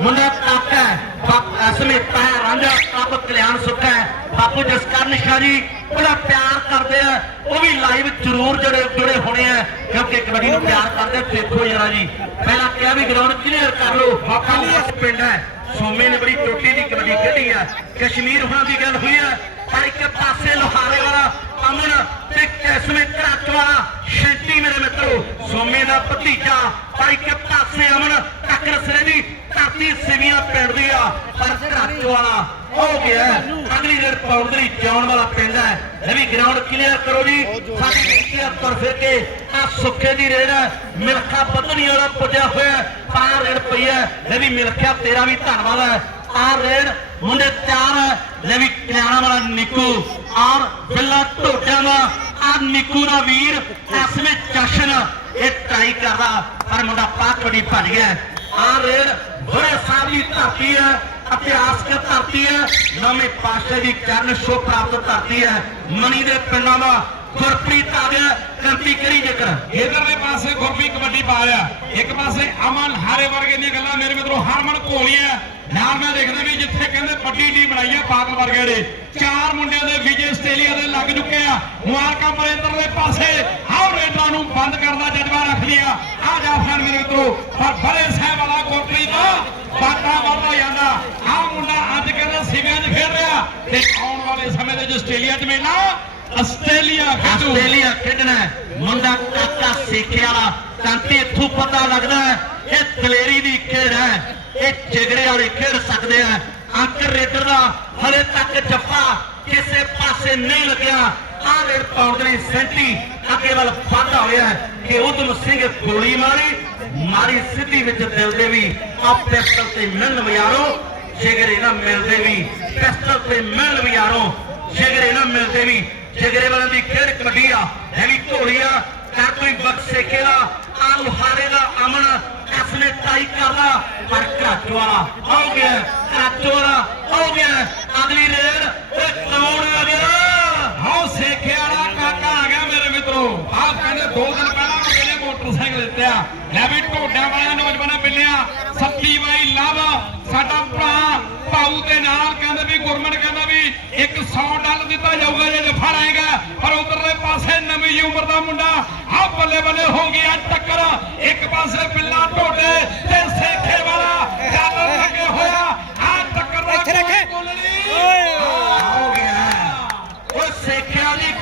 ਮੁੰਡਾ ਕਾਕਾ ਬਾਪ ਅਸਮੇ ਪੈ ਰਾਂਝਾ ਕੱਪ ਕਲਿਆਣ ਸੁੱਖਾ ਬਾਪੂ ਜਸਕਰਨ ਸ਼ਾਹ ਜੀ, ਬੜਾ ਪਿਆਰ ਕਰਦੇ ਆ। ਉਹ ਵੀ ਲਾਈਵ ਜ਼ਰੂਰ ਜੁੜੇ ਜੁੜੇ ਹੋਣੇ ਆ, ਕਿਉਂਕਿ ਕਬੱਡੀ ਨੂੰ ਪਿਆਰ ਕਰਦੇ ਦੇਖੋ ਜਰਾ ਜੀ, ਪਹਿਲਾਂ ਕਿਹਾ ਵੀ ਗਰਾਊਂਡ ਕਲੀਅਰ ਕਰ ਲਓ ਬਾਕੀ ਇਸ ਪਿੰਡ ਹੈ। ਸੋਮੇ ਨੇ ਬੜੀ ਟੋਟੀ ਦੀ ਕਬੱਡੀ ਖੇਡੀ ਆ। ਕਸ਼ਮੀਰ ਹੁਣਾਂ ਦੀ ਗੱਲ ਹੋਈ ਆ, ਪਰ ਇੱਕ ਪਾਸੇ ਲੋਹਾਰੇ ਵਾਲਾ ਅਮਨ ਤੇ ਕੈਸਮੇ ਘਰਾਟ ਵਾਲਾ ਸ਼ੈਂਟੀ ਮੇਰੇ ਮਿੱਤਰੋ, ਸੋਮੇ ਦਾ ਭਤੀਜਾ, ਪਰ ਇੱਕ ਪਾਸੇ ਅਮਨ ਟੱਕਰ ਸਿਰੇ ਦੀ ਧਰਤੀ ਸਿਵੀਆਂ ਪਿੰਡ ਦੀ ਆ ਪਰ ਘਰਾਟ ਵਾਲਾ ਹੋ ਗਿਆ ਅਗਲੀ ਰੇਡ ਪਾਉਂਦਰੀ ਜਾਣ ਵਾਲਾ ਪਿੰਡ ਹੈ। ਇਹ ਵੀ ਗਰਾਊਂਡ ਕਲੀਅਰ ਕਰੋ ਜੀ। ਸਾਡੀ ਬੇਨਤੀ ਤੁਰ ਫਿਰ ਕੇ ਆ ਸੁੱਖੇ ਦੀ ਰੇਡ ਮਿਲਖਾ ਪਤਨੀ ਵਾਲਾ ਪੁੱਜਿਆ ਹੋਇਆ ਪਾਰ ਰੇਡ ਪਈ ਹੈ। ਇਹ ਵੀ ਮਿਲਖਿਆ ਤੇਰਾ ਵੀ ਧੰਨਵਾਦ ਹੈ। ਆ ਰੇਡ ਮੁੰਡੇ ਤਿਆਰ ਹੈ। ਲੈ ਵੀ ਕਿਆਣਾ ਵਾਲਾ ਨਿੱਕੂ। ਔਰ ਬਿੱਲਾ ਢੋਟਿਆਂ ਦਾ ਆ ਨਿੱਕੂ ਦਾ ਵੀਰ ਇਸ ਵਿੱਚ ਜਸ਼ਨ ਇਹ ਟਰਾਈ ਕਰਦਾ ਪਰ ਮੁੰਡਾ ਪਾਕ ਬੜੀ ਭੱਜ ਗਿਆ ਆ ਰੇਡ ਬੜੇ ਸਾਹਿਬ ਦੀ ਧਰਤੀ ਹੈ। ਇਤਿਹਾਸਕ ਧਰਤੀ ਹੈ, ਨਵੇਂ ਪਾਸ਼ੇ ਦੀ ਚਰਨ ਸ਼ੋ ਪ੍ਰਾਪਤ ਧਰਤੀ ਹੈ। ਮਣੀ ਦੇ ਪਿੰਡਾਂ ਦਾ ਗੁਰਪ੍ਰੀਤ ਆ ਗਿਆ ਕੰਤੀ ਕਰੀ ਇਧਰਲੇ ਪਾਸੇ ਗੁਰਪੀ ਕਬੱਡੀ ਪਾ ਲਿਆ। ਇੱਕ ਪਾਸੇ ਅਮਨ ਹਾਰੇ ਵਰਗੇ ਦੀਆਂ ਗੱਲਾਂ, ਮੇਰੇ ਮਿੱਤਰੋ, ਹਰਮਨ ਘੋਲੀਆ। ਨਾਲ ਮੈਂ ਦੇਖਦਾ ਵੀ ਜਿੱਥੇ ਕਹਿੰਦੇ ਵੱਡੀ ਟੀਮ ਬਣਾਈ ਆ, ਪਾਗਲ ਵਰਗੇ ਨੇ। ਚਾਰ ਮੁੰਡਿਆਂ ਦੇ ਵਿਜੇ ਆਸਟ੍ਰੇਲੀਆ ਦੇ ਲੱਗ ਚੁੱਕੇ ਆ। ਮੁਬਾਰਕਾਂ ਪਰ ਇਧਰਲੇ ਪਾਸੇ। ਹਾਉ ਰੇਡਰਾਂ ਨੂੰ ਬੰਦ ਕਰਨ ਦਾ ਜਜ਼ਬਾ ਰੱਖ ਲਿਆ। ਆ ਜਾ ਮੇਰੇ ਮਿੱਤਰੋ, ਪਰ ਬੜੇ ਸਾਹਿਬ ਵਾਲਾ ਗੁਰਪ੍ਰੀਤ ਬਾਤਾਂ ਵੱਧਦਾ ਜਾਂਦਾ ਆ ਮੁੰਡਾ ਅੱਜ ਕਹਿੰਦੇ ਸਿਵਿਆਂ 'ਚ ਖੇਡ ਰਿਹਾ ਤੇ ਆਉਣ ਵਾਲੇ ਸਮੇਂ ਦੇ ਵਿੱਚ ਆਸਟ੍ਰੇਲੀਆ 'ਚ ਮੇਲਾ, ਆਸਟ੍ਰੇਲੀਆ ਖੇਡੂ। ਆਸਟ੍ਰੇਲੀਆ ਖੇਡਣਾ ਮੁੰਡਾ ਕਾਕਾ ਸੇਖੇ ਵਾਲਾ, ਕੰਤੀ ਇੱਥੋਂ ਪਤਾ ਲੱਗਦਾ ਹੈ, ਇਹ ਦਲੇਰੀ ਦੀ ਖੇਡ ਹੈ। ਇਹ ਜਿਗੜੇ ਵਾਲੇ ਖੇਡ ਸਕਦੇ ਆ। ਅੰਕਰ ਰੇਡਰ ਦਾ ਹਲੇ ਤੱਕ ਜੱਫਾ ਕਿਸੇ ਪਾਸੇ ਨਹੀਂ ਲੱਗਿਆ। ਆ ਰੇਡ ਪਾਉਂਦੇ ਸੈਂਟੀ ਅੱਗੇ ਵੱਲ ਵਾਧਾ ਹੋਇਆ ਕਿ ਉਦਮ ਸਿੰਘ ਗੋਲੀ ਮਾਰੀ ਮਾਰੀ ਸਿੱਧੀ ਵਿੱਚ ਦਿਲ ਦੇ ਵੀ ਆ ਪਿਸਤਲ ਤੇ ਮਿਲਣ ਵਿਆਰੋ ਜਿਗਰੇ ਨਾ ਮਿਲਦੇ ਵੀ ਪਿਸਤਲ ਤੇ ਮਿਲਣ ਵਿਆਰੋ ਜਿਗਰੇ ਨਾ ਮਿਲਦੇ ਵੀ, ਜਿਗਰੇ ਵਾਲਿਆਂ ਦੀ ਖੇਡ ਕਬੱਡੀ ਆ ਹੈ ਵੀ ਘੋੜੀਆ ਕਰ ਕੋਈ ਬਖਸ਼ੇ ਖੇਲਾ ਆ ਲੋਹਾਰੇ ਦਾ ਅਮਨ, ਇਸਨੇ ਟਾਈ ਕਰਦਾ ਪਰ ਘਰਾਚੋ ਵਾਲਾ ਹੋ ਗਿਆ ਘਰਾਚੋ ਵਾਲਾ ਹੋ ਗਿਆ, ਅਗਲੀ ਰੇਡ ਇਹ ਕੌਣ ਆ ਗਿਆ। ਹਾਉ ਸੇਖੇ ਵਾਲਾ ਕਾਕਾ ਆ ਗਿਆ ਮੇਰੇ ਮਿੱਤਰੋ। ਆਹ ਕਹਿੰਦੇ ਦੋ ਦਿਨ ਪਹਿਲਾਂ ਮੁੰਡੇ ਮੋਟਰਸਾਈਕਲ ਦਿੱਤਿਆ ਲੈ ਵੀ ਢੋਡਿਆਂ ਵਾਲਿਆਂ ਨੌਜਵਾਨਾਂ ਮਿਲਿਆ। ਸੱਤੀ ਬਾਈ ਲਵ ਸਾਡਾ ਨਾਲ ਕਹਿੰਦੇ ਵੀ ਗੁਰਮਨ ਕਹਿੰਦਾ ਵੀ 100 ਡਾਲਰ ਦਿੱਤਾ ਜਾਊਗਾ ਜੇ ਜਫਾ ਰਹੇਗਾ ਪਰ ਉਧਰਲੇ ਪਾਸੇ ਨਵੀਂ ਉਮਰ ਦਾ ਮੁੰਡਾ ਆ ਬੱਲੇ ਬੱਲੇ ਹੋ ਗਈ ਅੱਜ ਟੱਕਰ। ਇੱਕ ਪਾਸੇ ਪਿੱਲਾ ਢੋਡੇ ਤੇ ਸੇਖੇ ਵਾਲਾ ਡਾਲਰ ਲੱਗੇ ਹੋਇਆ। ਆ ਟੱਕਰ ਦਾ ਇੱਥੇ ਰੱਖੇ। ਓਏ। ਹੋ ਗਿਆ। ਉਹ ਸੇਖੇ ਵਾਲੀ